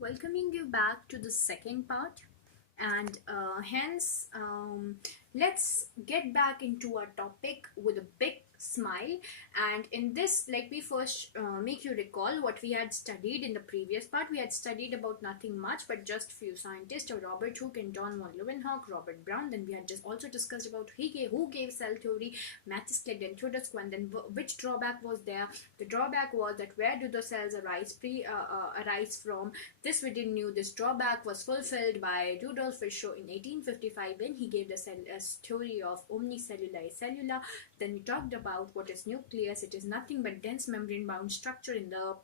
Welcoming you back to the second part, and hence let's get back into our topic with a big smile. And in this, let me first make you recall what we had studied in the previous part. We had studied about nothing much but just few scientists, Robert Hooke and John von Leeuwenhoek, Robert Brown. Then we had just also discussed about who gave cell theory, Mathis Clegg and Theodore, and then which drawback was there. The drawback was that where do the cells arise from. This we didn't knew. This drawback was fulfilled by Rudolf Virchow in 1855 when he gave the theory of omnicellular cellula. Then we talked about what is nucleus. It is nothing but dense membrane bound structure in the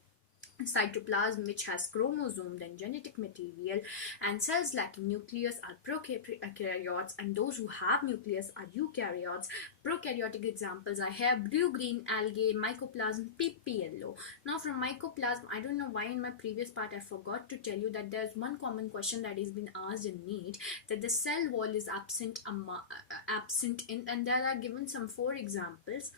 cytoplasm which has chromosome, then genetic material, and cells lacking nucleus are prokaryotes, and those who have nucleus are eukaryotes. Prokaryotic examples are here: blue-green algae, mycoplasm, PPLO. Now from mycoplasm, I don't know why in my previous part I forgot to tell you that there's one common question that has been asked in NEET, that the cell wall is absent in, and there are given some 4 examples.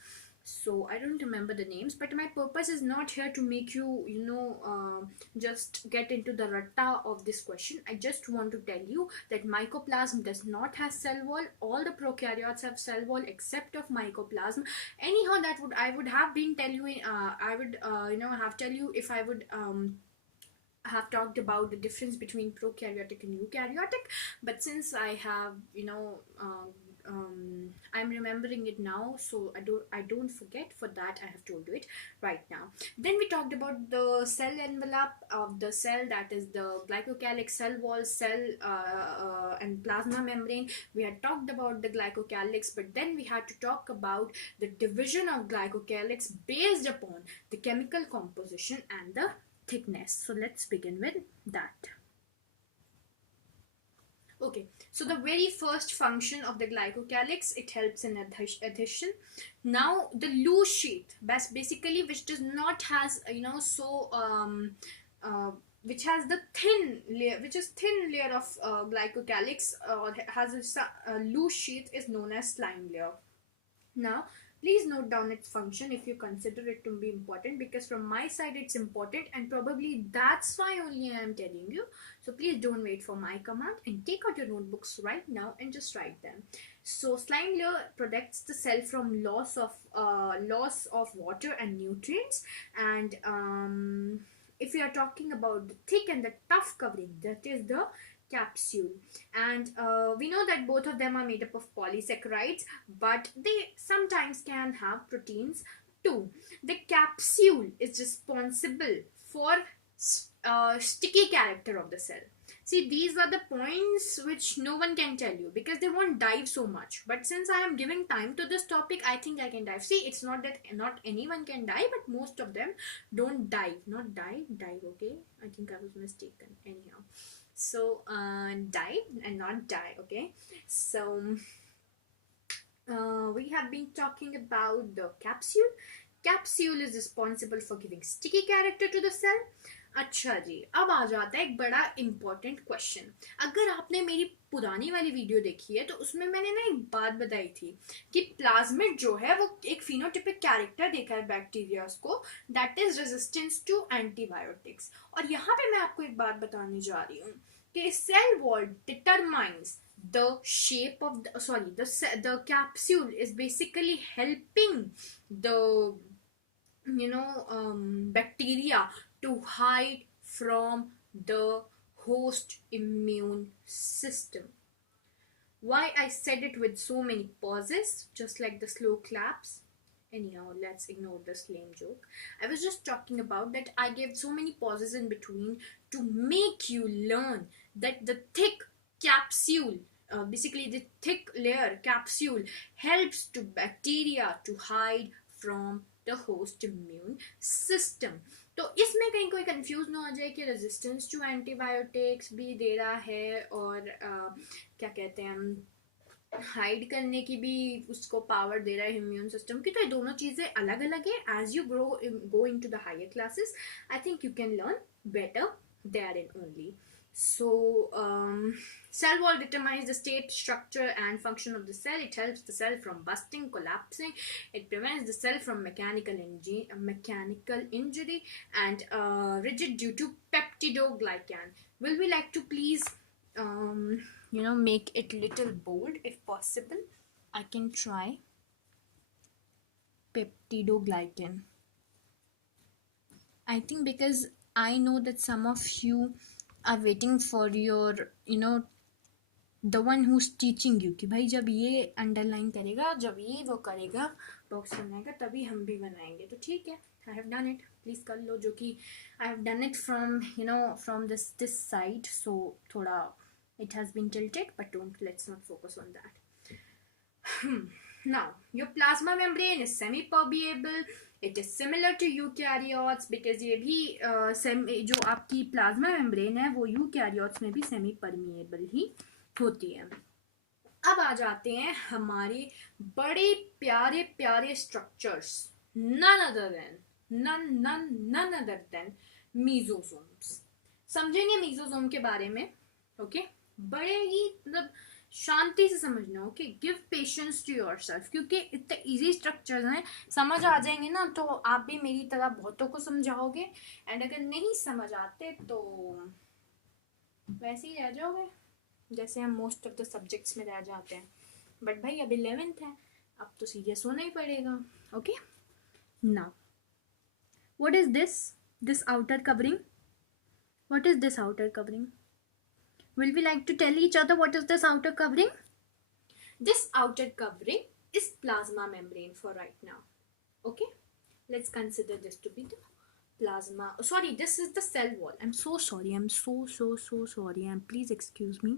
So I don't remember the names, but my purpose is not here to make you just get into the rata of this question. I just want to tell you that mycoplasm does not have cell wall. All the prokaryotes have cell wall except of mycoplasm. Anyhow, that would I would have been tell you I would have tell you if I would have talked about the difference between prokaryotic and eukaryotic, but since I have I'm remembering it now, so I don't forget. For that I have told you it right now. Then we talked about the cell envelope of the cell, that is the glycocalyx, cell wall, cell and plasma membrane. We had talked about the glycocalyx, but then we had to talk about the division of glycocalyx based upon the chemical composition and the thickness. So let's begin with that. Okay, so the very first function of the glycocalyx, it helps in adhesion. Now the loose sheath, basically, which does not has which has the thin layer, which is thin layer of glycocalyx, or has a loose sheath, is known as slime layer. Now please note down its function if you consider it to be important, because from my side it's important, and probably that's why only I am telling you. So please don't wait for my command and take out your notebooks right now and just write them. So slime layer protects the cell from loss of water and nutrients. And if you are talking about the thick and the tough covering, that is the capsule. And we know that both of them are made up of polysaccharides, but they sometimes can have proteins too. The capsule is responsible for sticky character of the cell. See, these are the points which no one can tell you because they won't dive so much. But since I am giving time to this topic, I think I can dive. See, it's not that not anyone can dive, but most of them don't dive. Not dive, okay? I think I was mistaken. Anyhow. So dive and not die. Okay, so we have been talking about the capsule. Capsule is responsible for giving sticky character to the cell. अच्छा जी, अब आ जाता है एक बड़ा important question. अगर आपने मेरी पुरानी वाली वीडियो देखी है तो उसमें मैंने ना एक बात बताई थी कि प्लाज्मिड जो है वो एक फिनोटिपिक कैरेक्टर देखा है बैक्टीरियाज को, that is resistance to antibiotics. और यहाँ पे मैं आपको एक बात बताने जा रही हूँ कि cell wall determines the shape of the capsule is basically helping the bacteria to hide from the host immune system. Why I said it with so many pauses, just like the slow claps. Anyhow, let's ignore this lame joke. I was just talking about that I gave so many pauses in between to make you learn that the thick capsule, basically the thick layer capsule, helps to bacteria to hide from the host immune system. तो इसमें कहीं कोई confuse ना हो जाए कि resistance to antibiotics भी दे रहा है और क्या कहते हैं हाइड करने की भी उसको पावर दे रहा है इम्यून सिस्टम की. तो ये दोनों चीज़ें अलग अलग है. As you go into the higher classes, I think you can learn better there in only. So cell wall determines the state, structure and function of the cell. It helps the cell from busting, collapsing. It prevents the cell from mechanical injury and rigid due to peptidoglycan. Will we like to please make it little bold if possible? I can try. Peptidoglycan. I think because I know that some of you are waiting for your the one who's teaching you कि भाई जब ये underline करेगा, जब ये वो करेगा, box बनाएगा, तभी हम भी बनाएंगे. तो ठीक है, I have done it, please कर लो. जो कि I have done it from this side, so थोड़ा it has been tilted, but let's not focus on that. Now your plasma membrane is semi-permeable. It is similar to eukaryotes because ये भी जो आपकी plasma membrane है वो eukaryotes में भी semi permeable ही होती है. अब आ जाते हैं हमारे बड़े प्यारे प्यारे स्ट्रक्चर्स, none other than मीजोसोम्स. समझेंगे मीजोसोम के बारे में. ओके बड़े ही मतलब शांति से समझना. Okay give patience to yourself, क्योंकि इतने इजी स्ट्रक्चर्स हैं, समझ आ जाएंगे ना तो आप भी मेरी तरह बहुतों को समझाओगे. एंड अगर नहीं समझ आते तो वैसे ही रह जाओगे जैसे हम मोस्ट ऑफ द सब्जेक्ट्स में रह जाते हैं. बट भाई अब 11th है, अब तो सीरियस होना ही पड़ेगा. Okay now what is this outer covering? What is this outer covering? Will we like to tell each other what is this outer covering? This outer covering is plasma membrane for right now. Okay, let's consider this to be the plasma. Sorry, this is the cell wall. I'm so sorry. I'm so sorry. And please excuse me.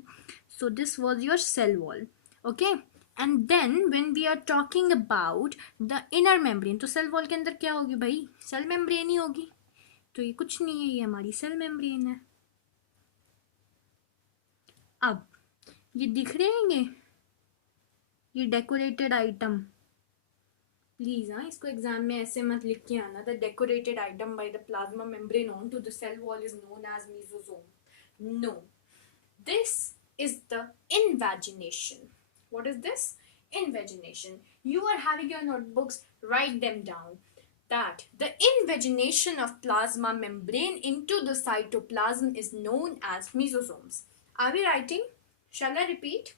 So this was your cell wall. Okay, and then when we are talking about the inner membrane, तो cell wall के अंदर क्या होगी भाई? Cell membrane ही होगी. तो ये कुछ नहीं है, ये हमारी cell membrane है. अब ये दिख रहे हैं ये डेकोरेटेड आइटम. प्लीज इसको एग्जाम में ऐसे मत लिख के आना. The decorated item by the plasma membrane on to the cell wall is known as mesosome. No, this is the invagination. What is this? Invagination. You are having your notebooks, write them down. That the invagination of plasma membrane into the cytoplasm is known as mesosomes. Are we writing? Shall I repeat?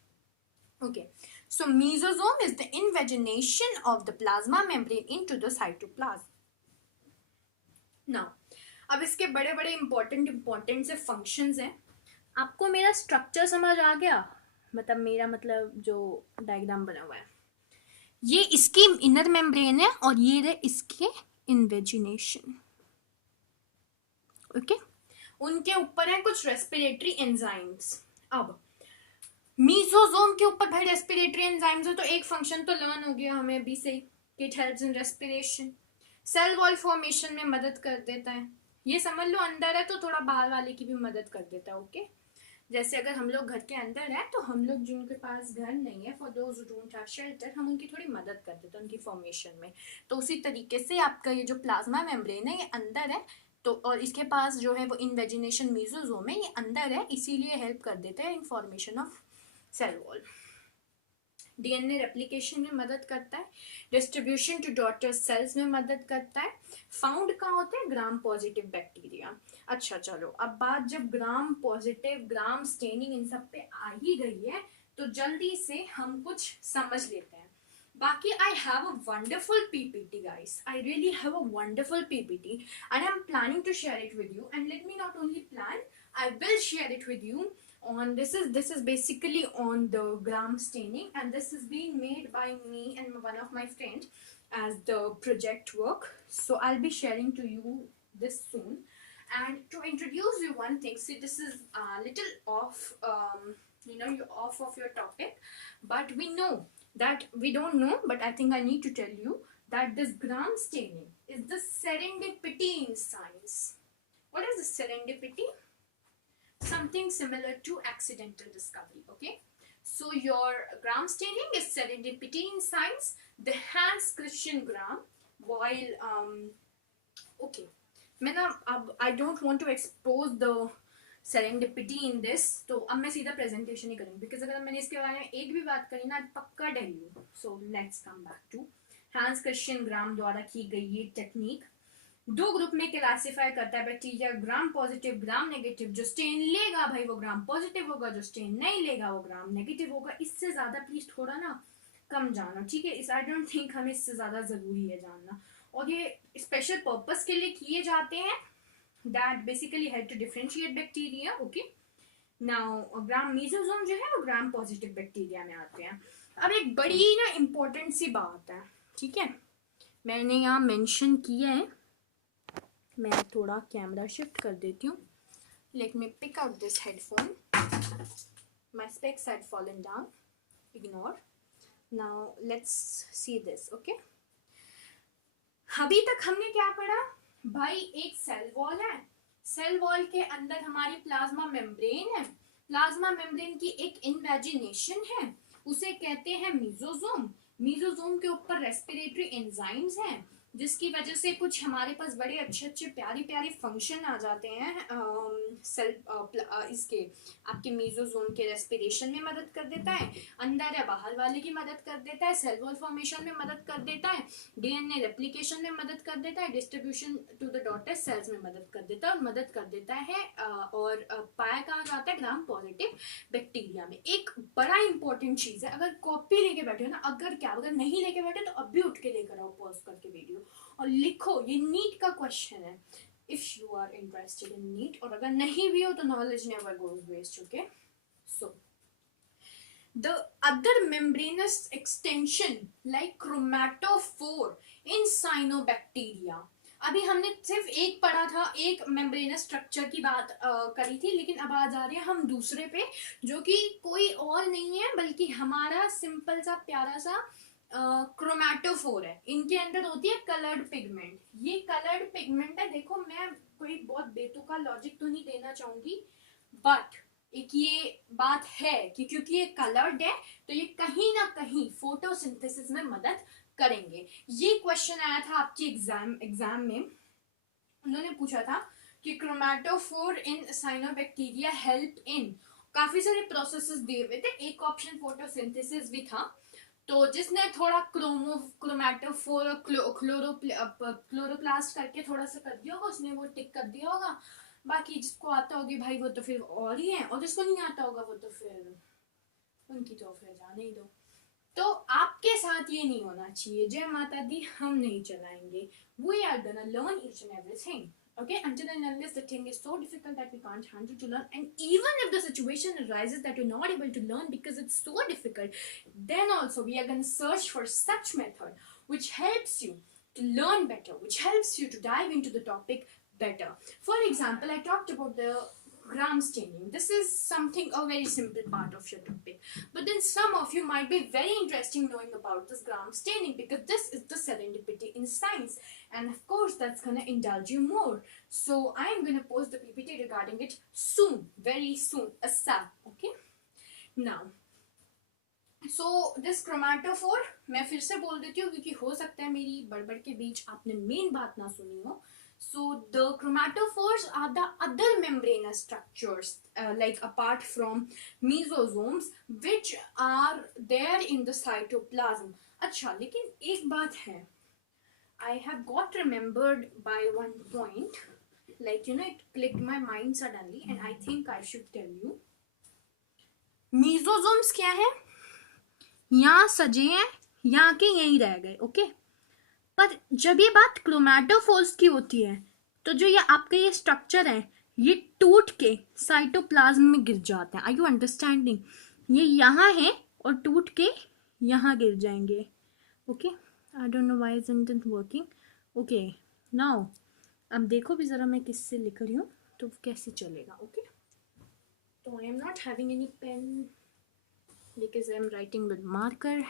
Okay. So mesosome is the invagination of the plasma membrane into the cytoplasm. Now, अब इसके बड़े बड़े important से functions हैं. आपको मेरा structure समझ आ गया? मतलब जो डायग्राम बना हुआ है, ये इसकी इनर मेम्ब्रेन है और ये रहे इसके इन्वेजिनेशन. ओके, उनके ऊपर है कुछ रेस्पिरेटरी एंजाइम्स. अब मीसोसोम के ऊपर भाई रेस्पिरेटरी एंजाइम्स है, तो एक फंक्शन तो लर्न हो गया हमें अभी से. It helps in respiration. Cell wall formation में मदद कर देता है. ये समझ लो अंदर है तो थोड़ा बाहर वाले की भी मदद कर देता है. ओके, जैसे अगर हम लोग घर के अंदर है तो हम लोग जिनके पास घर नहीं है, for those who don't have shelter, हम उनकी थोड़ी मदद कर देते हैं उनकी फॉर्मेशन में. तो उसी तरीके से आपका ये जो प्लाज्मा मेम्ब्रेन है ये अंदर है, तो और इसके पास जो है वो इन्वेजिनेशन मेसोसोम है, ये अंदर है, इसीलिए हेल्प कर देते हैं in formation of cell wall. DNA replication में मदद करता है, डिस्ट्रीब्यूशन टू डॉटर सेल्स में मदद करता है. फाउंड कहाँ होते हैं? Gram positive bacteria. अच्छा चलो, अब बात जब ग्राम पॉजिटिव, ग्राम स्टेनिंग इन सब पे आ ही गई है तो जल्दी से हम कुछ समझ लेते हैं. बाकी I have a wonderful PPT guys. I really have a wonderful PPT and I'm planning to share it with you. And let me not only plan, I will share it with you on this is basically on the gram staining, and this is being made by me and one of my friends as the project work. So I'll be sharing to you this soon. And to introduce you one thing, see this is a little off, you're off of your topic, but we know that we don't know, but I think I need to tell you that this gram staining is the serendipity in science. What is the serendipity? Something similar to accidental discovery. Okay, so your gram staining is serendipity in science. The Hans Christian Gram, while okay, I don't want to expose the serendipity in this. तो अब मैं सीधा presentation ही करूंगी, because अगर मैंने इसके बारे में एक भी बात करी ना पक्का डर लूँ। So let's come back two Hans Christian ग्राम द्वारा की गई ये टेक्निक दो ग्रुप में क्लासिफाई करता है bacteria, gram positive gram negative. जो स्टेन लेगा भाई वो ग्राम पॉजिटिव होगा, जो स्टेन नहीं लेगा वो ग्राम नेगेटिव होगा। इससे ज्यादा प्लीज थोड़ा ना कम जानो, ठीक है। इस आई डोंट थिंक हमें इससे ज्यादा जरूरी है जानना। और ये स्पेशल पर्पस के लिए किए जाते हैं, that basically help to differentiate bacteria. Okay, now gram mesosome जो है वो ग्राम पॉजिटिव बैक्टीरिया में आते हैं। अब एक बड़ी ना इम्पोर्टेंट सी बात है, ठीक है, मैंने यहाँ मेंशन किया है। मैं थोड़ा कैमरा शिफ्ट कर देती हूँ। Let me pick out this headphone, my specs had fallen down, ignore. Now let's see this. Okay, अभी तक हमने क्या पढ़ा भाई, एक सेल वॉल है, सेल वॉल के अंदर हमारी प्लाज्मा मेम्ब्रेन है, प्लाज्मा मेम्ब्रेन की एक इन्वेजिनेशन है, उसे कहते हैं मीजोजोम। मीजोजोम के ऊपर रेस्पिरेटरी एंजाइम्स हैं, जिसकी वजह से कुछ हमारे पास बड़े अच्छे अच्छे प्यारी प्यारी फंक्शन आ जाते हैं। सेल इसके आपके मीजोजोम के रेस्पिरेशन में मदद कर देता है, अंदर या बाहर वाले की मदद कर देता है, सेल वॉल फॉर्मेशन में मदद कर देता है, डीएनए रेप्लिकेशन में मदद कर देता है, distribution to the daughter cells में मदद कर देता है और मदद कर देता है। और पाया कहाँ जाता है, ग्राम पॉजिटिव बैक्टीरिया में। एक बड़ा इंपॉर्टेंट चीज है, अगर कॉपी लेके बैठे हो ना, अगर क्या अगर नहीं लेके बैठे तो अभी उठ के लेकर आओ पॉज करके वीडियो और लिखो। ये नीट का क्वेश्चन है, if you are interested in NEET, और अगर नहीं भी हो तो knowledge never goes waste. Okay, so the other membranous extension like chromatophore in cyanobacteria। अभी हमने सिर्फ एक पढ़ा था, एक मेम्ब्रेनस स्ट्रक्चर की बात करी थी, लेकिन अब आ जा रहे हैं हम दूसरे पे, जो कि कोई और नहीं है बल्कि हमारा सिंपल सा प्यारा सा क्रोमैटोफोर है। इनके अंदर होती है कलर्ड पिगमेंट। ये कलर्ड पिगमेंट है, देखो मैं कोई बहुत बेतुका लॉजिक तो नहीं देना चाहूंगी, बट एक ये बात है कि क्योंकि ये कलर्ड है तो ये कहीं ना कहीं फोटोसिंथेसिस में मदद करेंगे। ये क्वेश्चन आया था आपके एग्जाम में, उन्होंने पूछा था कि chromatophore in cyanobacteria help in, काफी सारे प्रोसेसेस दिए हुए थे, एक ऑप्शन फोटोसिंथेसिस भी था। तो जिसने थोड़ा क्रोमैटोफोर और क्लोरोप्लास्ट करके थोड़ा सा कर दिया होगा उसने वो टिक कर दिया होगा। बाकी जिसको आता होगी भाई वो तो फिर और ही है, और जिसको नहीं आता होगा वो तो फिर उनकी तो फिर जाने ही दो। तो आपके साथ ये नहीं होना चाहिए। जय माता दी, हम नहीं चलाएंगे। We are gonna learn each and everything. Okay, until and unless the thing is so difficult that we can't handle to learn, and even if the situation arises that you're not able to learn because it's so difficult, then also we are gonna search for such method which helps you to learn better, which helps you to dive into the topic better. For example, I talked about the gram staining. This is something a very simple part of your topic, but then some of you might be very interested in knowing about this gram staining because this is the serendipity in science, and of course that's gonna indulge you more. So I am gonna post the PPT regarding it soon, very soon, ASAP. Okay, now so this chromatophore मैं फिर से बोल देती हूँ क्योंकि हो सकता है मेरी बड़बड़ के बीच आपने मेन बात ना सुनी हो। So the chromatophores are the other membranous structures like apart from mesosomes which are there in the cytoplasm. अच्छा, लेकिन एक बात है, I have got remembered by one point, like you know it clicked my mind suddenly and I think I should tell you. mesosomes क्या है, यहाँ सजे हैं, यहाँ के यहीं रह गए। ओके, पर जब ये बात क्रोमैटोफोर्स की होती है तो जो ये आपके ये स्ट्रक्चर है ये टूट के साइटोप्लाज्म में गिर जाते हैं। Are you understanding? ये यहाँ है और टूट के यहाँ गिर जाएंगे। Okay, I don't know why isn't it working. Okay, now अब देखो भी जरा मैं किससे लिख रही हूँ तो कैसे चलेगा। ओके, तो I am not having any pain because I am writing with marker.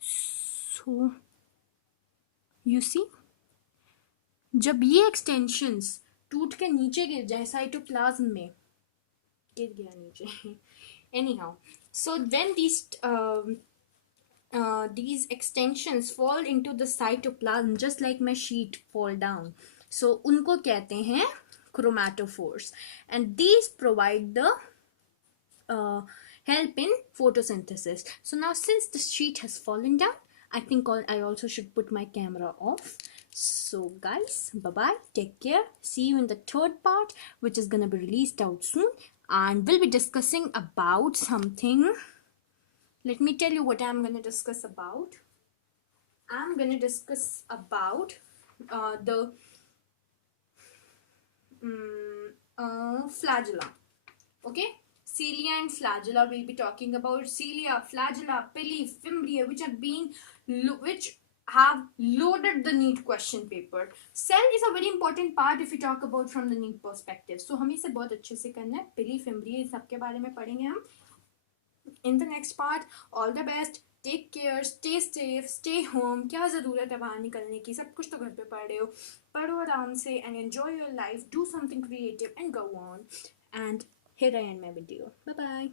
So you see, जब ये एक्सटेंशंस टूट के नीचे गिर जाए साइटोप्लाज्म में, गिर गया नीचे anyhow, so when these extensions fall into the cytoplasm just like my sheet fall down, so उनको कहते हैं chromatophores, and these provide the help in photosynthesis. So now since the sheet has fallen down, I think I also should put my camera off. So guys, bye bye, take care, see you in the third part, which is gonna be released out soon, and we'll be discussing about something. Let me tell you what I'm gonna discuss about. I'm gonna discuss about the flagella. Okay, cilia and flagella. We'll be talking about cilia, flagella, pili, fimbria, which have loaded the NEET question paper. Cell is a very important part if we talk about from the NEET perspective. So हमें इसे बहुत अच्छे से करना है. Pili, fimbria इस सब के बारे में पढ़ेंगे हम. In the next part, all the best. Take care, stay safe, stay home. क्या ज़रूरत है बाहर निकलने की, सब कुछ तो घर पे पढ़ रहे हो. पढ़ो आराम से and enjoy your life, do something creative and go on. And here I end my video. Bye bye.